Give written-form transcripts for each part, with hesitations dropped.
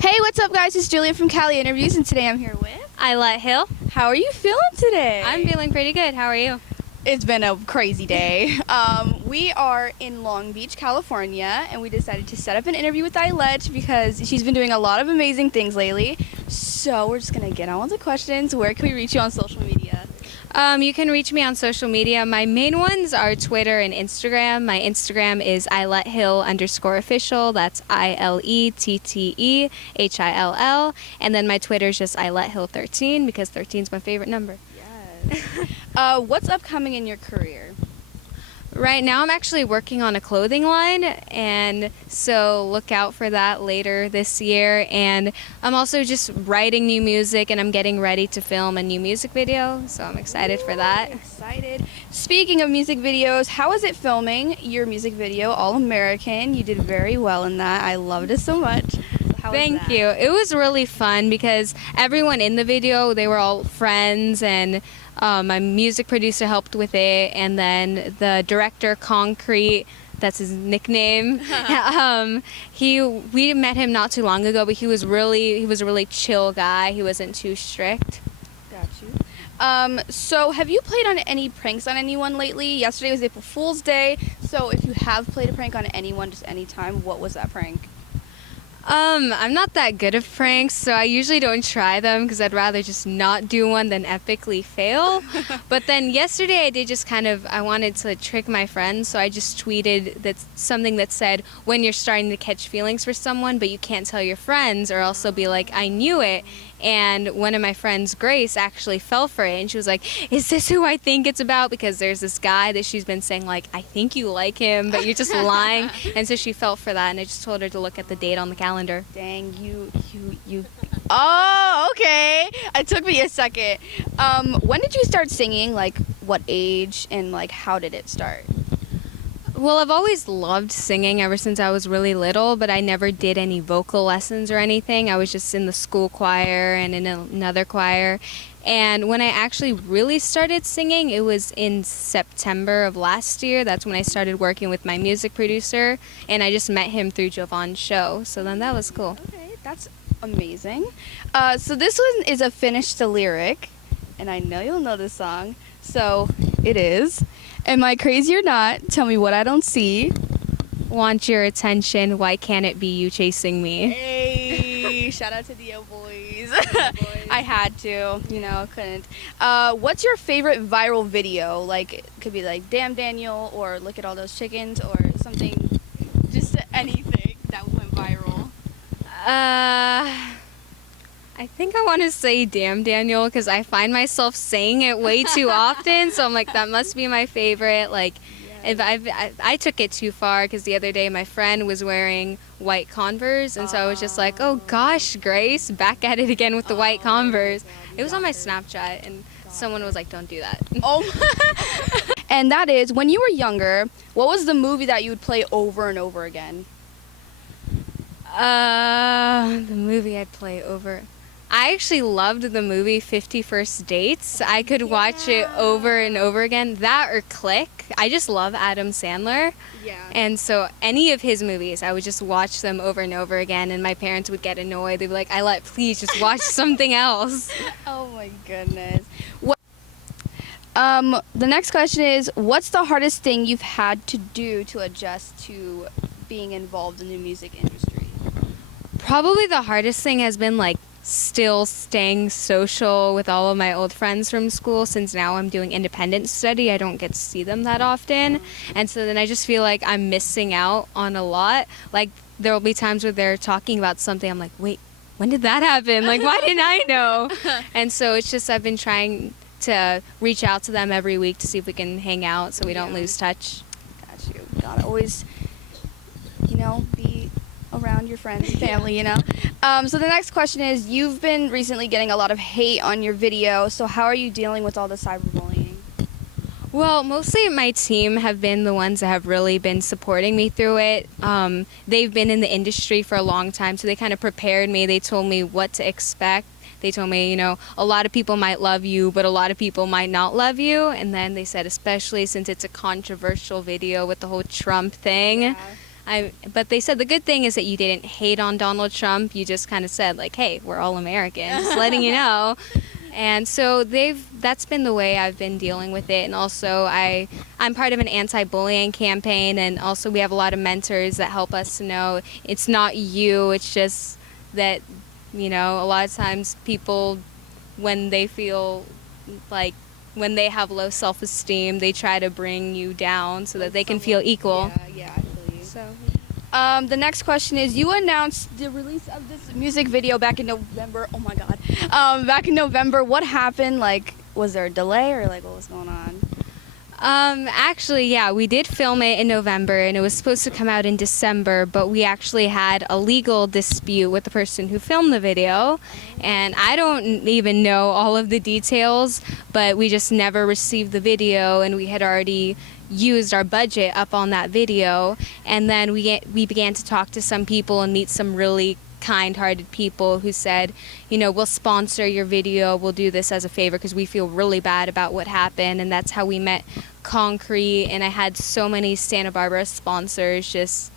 Hey, what's up, guys? It's Julia from Cali Interviews, and today I'm here with Ilette Hill. How are you feeling today? I'm feeling pretty good. How are you? It's been a crazy day. We are in Long Beach, California, and we decided to set up an interview with Ilette because she's been doing a lot of amazing things lately. So we're just gonna get on with the questions. Where can we reach you on social media? You can reach me on social media. My main ones are Twitter and Instagram. My Instagram is ilettehill_official. That's ILETTEHILL. And then my Twitter is just ilettehill13 because 13 is my favorite number. Yes. What's upcoming in your career? Right now I'm actually working on a clothing line, and so look out for that later this year. And I'm also just writing new music, and I'm getting ready to film a new music video, so I'm excited for that. Excited. Speaking of music videos, how is it filming your music video, All American? You did very well in that. I loved it so much. So how was Thank that? you. It was really fun because everyone in the video, they were all friends, and my music producer helped with it, and then the director, Concrete, that's his nickname. We met him not too long ago, but he was a really chill guy. He wasn't too strict. Got you. So have you played on any pranks on anyone lately? Yesterday was April Fool's Day, so if you have played a prank on anyone just anytime, what was that prank? I'm not that good at pranks, so I usually don't try them because I'd rather just not do one than epically fail. But then yesterday I wanted to trick my friends, so I just tweeted something that said, when you're starting to catch feelings for someone but you can't tell your friends, or else they'll be like, I knew it. And one of my friends, Grace, actually fell for it, and she was like, is this who I think it's about? Because there's this guy that she's been saying, like, I think you like him, but you're just lying. And so she fell for that, and I just told her to look at the date on the calendar. Dang, you. Oh, okay. It took me a second. When did you start singing? Like, what age, and like, how did it start? Well, I've always loved singing ever since I was really little, but I never did any vocal lessons or anything. I was just in the school choir and in another choir. And when I actually really started singing, it was in September of last year. That's when I started working with my music producer, and I just met him through Jovan's show. So then that was cool. Okay, that's amazing. So this one is a Finish the Lyric, and I know you'll know this song. So it is. Am I crazy or not? Tell me what I don't see. Want your attention, why can't it be you chasing me? Hey, shout out to the boys. I had to, couldn't. What's your favorite viral video? Like, it could be like, damn Daniel, or look at all those chickens, or something, just anything that went viral. I think I want to say damn Daniel because I find myself saying it way too often, so I'm like, that must be my favorite. Like, if I took it too far because the other day my friend was wearing white Converse, and so I was just like, oh gosh, Grace, back at it again with the white Converse. It was on my Snapchat, and someone was like, don't do that. Oh. And that is, when you were younger, what was the movie that you would play over and over again? The movie I'd play over. I actually loved the movie 50 First Dates. I could watch it over and over again. That or Click. I just love Adam Sandler. Yeah. And so any of his movies, I would just watch them over and over again, and my parents would get annoyed. They'd be like, Ilette, please just watch something else. Oh my goodness. The next question is, what's the hardest thing you've had to do to adjust to being involved in the music industry? Probably the hardest thing has been like still staying social with all of my old friends from school, since now I'm doing independent study. I don't get to see them that often, and so then I just feel like I'm missing out on a lot. Like, there will be times where they're talking about something, I'm like, wait, when did that happen? Like, why didn't I know? And so it's just, I've been trying to reach out to them every week to see if we can hang out so we don't lose touch. Got you. Gotta always, be around your friends and family, So the next question is, you've been recently getting a lot of hate on your video, so how are you dealing with all the cyberbullying? Well, mostly my team have been the ones that have really been supporting me through it. They've been in the industry for a long time, so they kind of prepared me. They told me what to expect. They told me, a lot of people might love you, but a lot of people might not love you. And then they said, especially since it's a controversial video with the whole Trump thing, But they said the good thing is that you didn't hate on Donald Trump. You just kind of said like, hey, we're all Americans, just letting you know. And so that's been the way I've been dealing with it. And also I'm part of an anti-bullying campaign, and also we have a lot of mentors that help us to know it's not you, it's just that, you know, a lot of times people, when they feel like, when they have low self-esteem, they try to bring you down so that they can feel equal. Yeah, I believe. So the next question is, you announced the release of this music video back in November. Oh my God. Back in November, what happened? Like, was there a delay or like what was going on? Actually, yeah, we did film it in November and it was supposed to come out in December, but we actually had a legal dispute with the person who filmed the video, and I don't even know all of the details, but we just never received the video, and we had already used our budget up on that video. And then we began to talk to some people and meet some really kind-hearted people who said, you know, we'll sponsor your video, we'll do this as a favor because we feel really bad about what happened. And that's how we met Concrete, and I had so many Santa Barbara sponsors just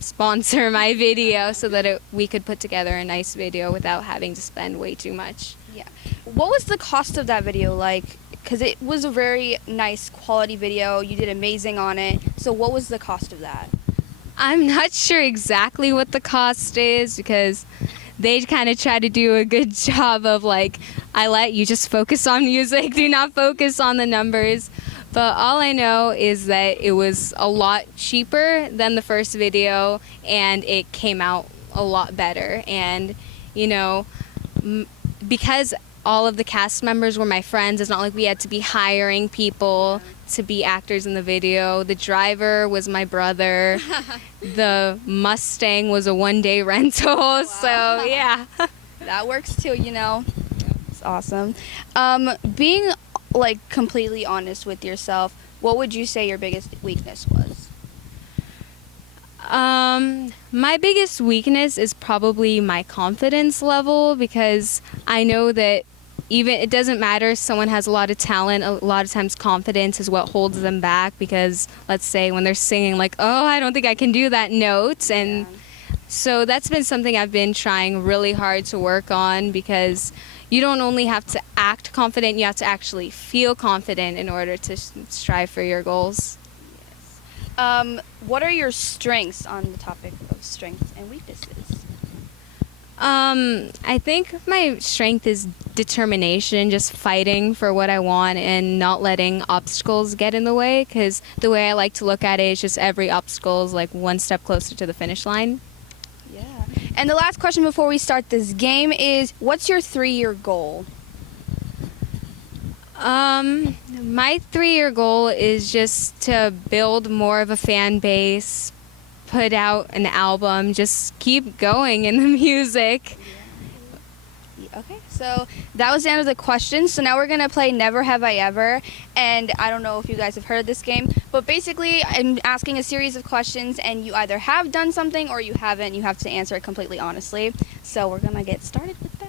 sponsor my video so that we could put together a nice video without having to spend way too much. Yeah. What was the cost of that video like? Because it was a very nice quality video. You did amazing on it. So what was the cost of that? I'm not sure exactly what the cost is because they kind of try to do a good job of like, I let you just focus on music, do not focus on the numbers. But all I know is that it was a lot cheaper than the first video and it came out a lot better. And, you know, because all of the cast members were my friends, it's not like we had to be hiring people to be actors in the video. The driver was my brother. The Mustang was a one-day rental. Wow. So yeah. That works too, you know. It's awesome. Being like completely honest with yourself, what would you say your biggest weakness was? My biggest weakness is probably my confidence level, because I know that even it doesn't matter if someone has a lot of talent, a lot of times confidence is what holds them back, because let's say when they're singing like, oh, I don't think I can do that note, and so that's been something I've been trying really hard to work on, because you don't only have to act confident, you have to actually feel confident in order to strive for your goals. Yes. What are your strengths on the topic of strengths and weaknesses? I think my strength is determination, just fighting for what I want and not letting obstacles get in the way, because the way I like to look at it is just every obstacle is like one step closer to the finish line. Yeah. And the last question before we start this game is, what's your 3-year goal? My 3-year goal is just to build more of a fan base, put out an album, just keep going in the music. Okay, so that was the end of the questions. So now we're going to play Never Have I Ever. And I don't know if you guys have heard of this game, but basically I'm asking a series of questions and you either have done something or you haven't. You have to answer it completely honestly. So we're going to get started with that.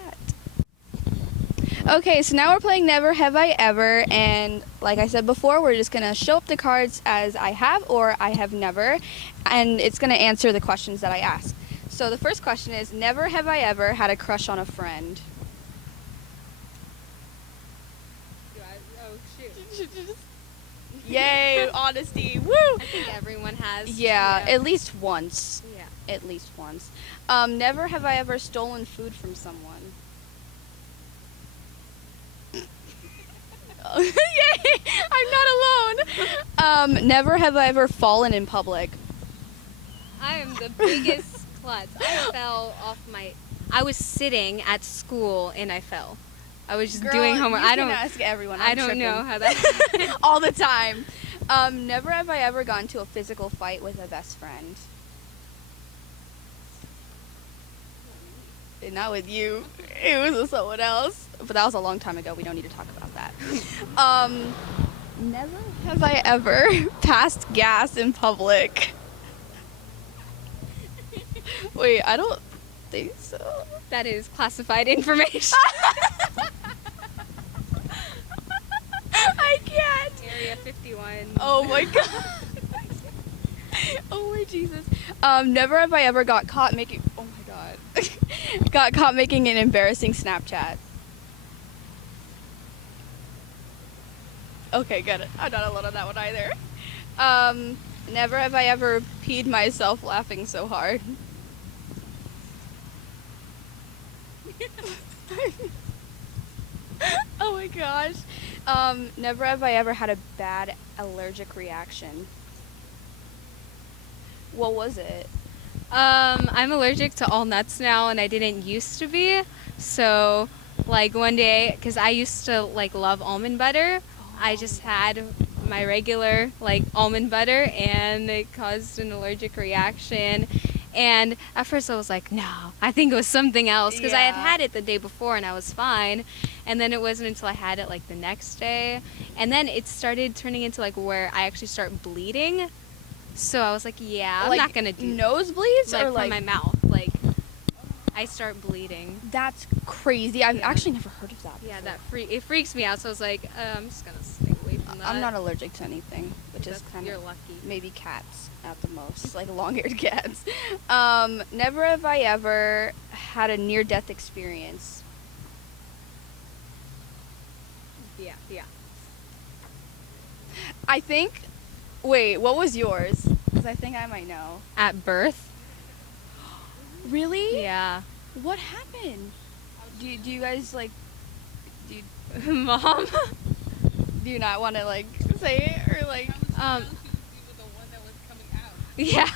Okay, so now we're playing Never Have I Ever, and like I said before, we're just going to show up the cards as I have or I have never, and it's going to answer the questions that I ask. So the first question is, never have I ever had a crush on a friend? Yay, honesty, woo! I think everyone has. Yeah, at least once. Yeah. At least once. Never have I ever stolen food from someone. Yay! I'm not alone. Never have I ever fallen in public. I am the biggest klutz. I was sitting at school and I fell. I was just doing homework. You can ask everyone. I don't know how that happened. All the time. Never have I ever gotten into a physical fight with a best friend. And not with you. It was with someone else. But that was a long time ago. We don't need to talk about that. Never have I ever passed gas in public. Wait, I don't think so. That is classified information. I can't. Area 51. Oh my god. Oh my Oh, Jesus. Never have I ever got caught making. Oh my God. Got caught making an embarrassing Snapchat. Okay, good. I'm not alone on that one either. Never have I ever peed myself laughing so hard. Oh my gosh. Never have I ever had a bad allergic reaction. What was it? I'm allergic to all nuts now, and I didn't used to be. So, like one day, because I used to like love almond butter, I just had my regular like almond butter, and it caused an allergic reaction. And at first I was like, no, I think it was something else, because I had Yeah. had it the day before and I was fine. And then it wasn't until I had it like the next day, and then it started turning into like where I actually start bleeding. So I was like, yeah, I'm Like, not gonna do nosebleeds like or from like my mouth. Like I start bleeding. that's crazy. I've Yeah. actually never heard of that. Yeah, before. it freaks me out. So I was like, I'm just gonna stay away from that. I'm not allergic to anything, which is That's- kind you're of lucky. maybe cats at the most, like long-haired cats. Never have I ever had a near-death experience. Yeah. I think. Wait, what was yours? Because I think I might know. At birth. Really? Yeah. What happened? Do you guys like? Do you, Mom. do you not want to like say it or like? Yeah.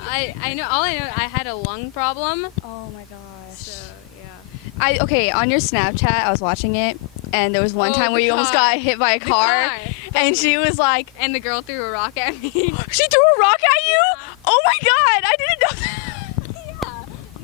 I know. All I know, I had a lung problem. Oh my gosh. So yeah. Okay, on your Snapchat, I was watching it, and there was one Oh, time where the you almost car. got hit by a car, car. and she was like, And the girl threw a rock at me. "She threw a rock at you? Oh my God, I didn't know that."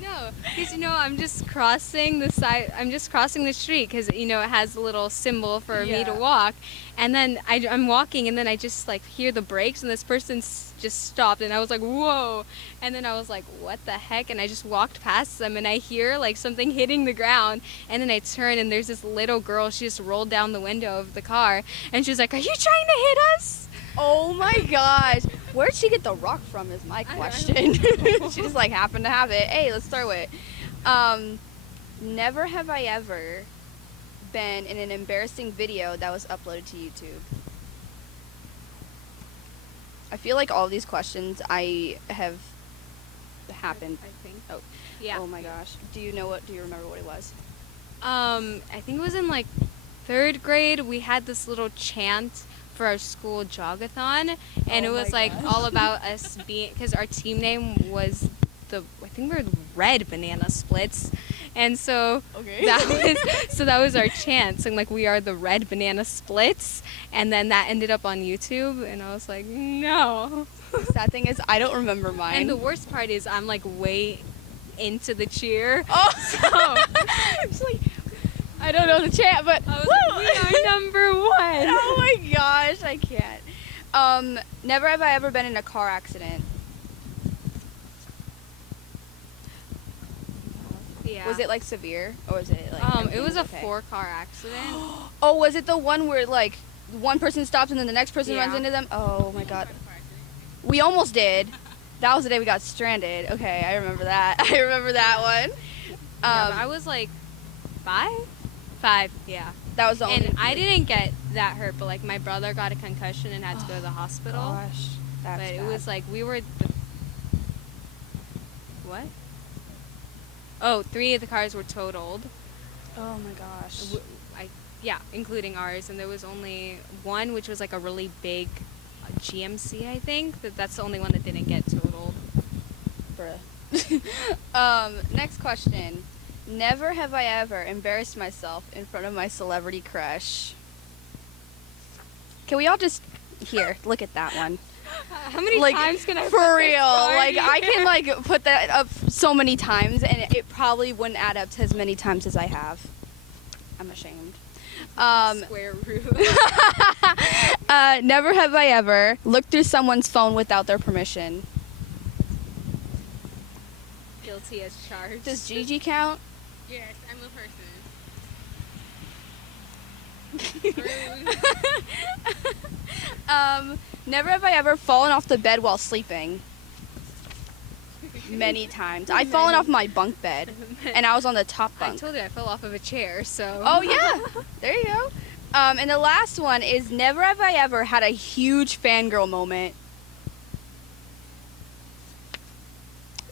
No, because I'm just crossing the side. I'm just crossing the street because it has a little symbol for me to Yeah. walk, and then I'm walking, and then I just like hear the brakes, and this person just stopped, and I was like, whoa, and then I was like, what the heck, and I just walked past them, and I hear like something hitting the ground, and then I turn, and there's this little girl. She just rolled down the window of the car, and she's like, are you trying to hit us? Oh my gosh, where'd she get the rock from? Is my question. She just like happened to have it. Hey, let's throw it. Never have I ever been in an embarrassing video that was uploaded to YouTube. I feel like all these questions I have happened. I think. Oh, Yeah. Oh my gosh. Do you remember what it was? I think it was in like 3rd grade. We had this little chant for our school jogathon, and Oh it was my like gosh. all about us being, because our team name was I think we were Red Banana Splits, and so Okay. that was our chant, and like we are the Red Banana Splits, and then that ended up on YouTube, and I was like, no. Sad thing is, I don't remember mine. And the worst part is I'm like way into the cheer. Oh, So I'm just like, I don't know the chant, but I was woo! like, we are number 1. Oh my gosh, I can't. Never have I ever been in a car accident. Yeah. Was it like severe, or was it like? It everything was a okay? 4-car accident. Oh, was it the one where like one person stops and then the next person Yeah. runs into them? Oh my God. We almost did. That was the day we got stranded. Okay, I remember that. I remember that one. Yeah, but I was like 5, yeah. That was the only. And I didn't get that hurt, but like my brother got a concussion and had to go to the hospital. Gosh, that's But it bad. was like we were what? Oh, 3 of the cars were totaled. Oh my gosh. Yeah, including ours, and there was only one which was like a really big GMC, I think. That's the only one that didn't get totaled. Bruh. Next question. Never have I ever embarrassed myself in front of my celebrity crush. Can we all just look at that one. How many Like, times can I for put real? this card Like, I here? can like put that up so many times, and it probably wouldn't add up to as many times as I have. I'm ashamed. Square root. Never have I ever looked through someone's phone without their permission. Guilty as charged. Does Gigi count? Yes, I'm a person. Never have I ever fallen off the bed while sleeping. many times. I've fallen off my bunk bed, and I was on the top I bunk. told you I fell off of a chair, so. Oh yeah, there you go. And the last one is never have I ever had a huge fangirl moment.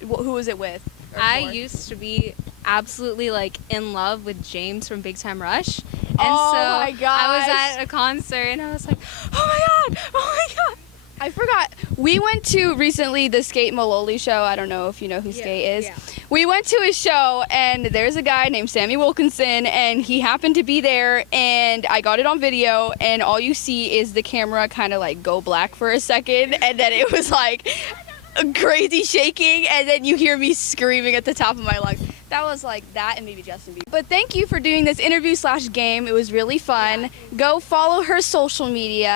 Who was it with? I used to be absolutely like in love with James from Big Time Rush. And Oh so my gosh. I was at a concert and I was like, oh my god. I forgot. We went to recently the Skate Maloli show. I don't know if you know who Skate is. yeah. We went to his show, and there's a guy named Sammy Wilkinson, and he happened to be there, and I got it on video, and all you see is the camera kind of like go black for a second, and then it was like crazy shaking, and then you hear me screaming at the top of my lungs. That was like that and maybe Justin Bieber. But thank you for doing this interview/game. It was really fun. Go follow her social media.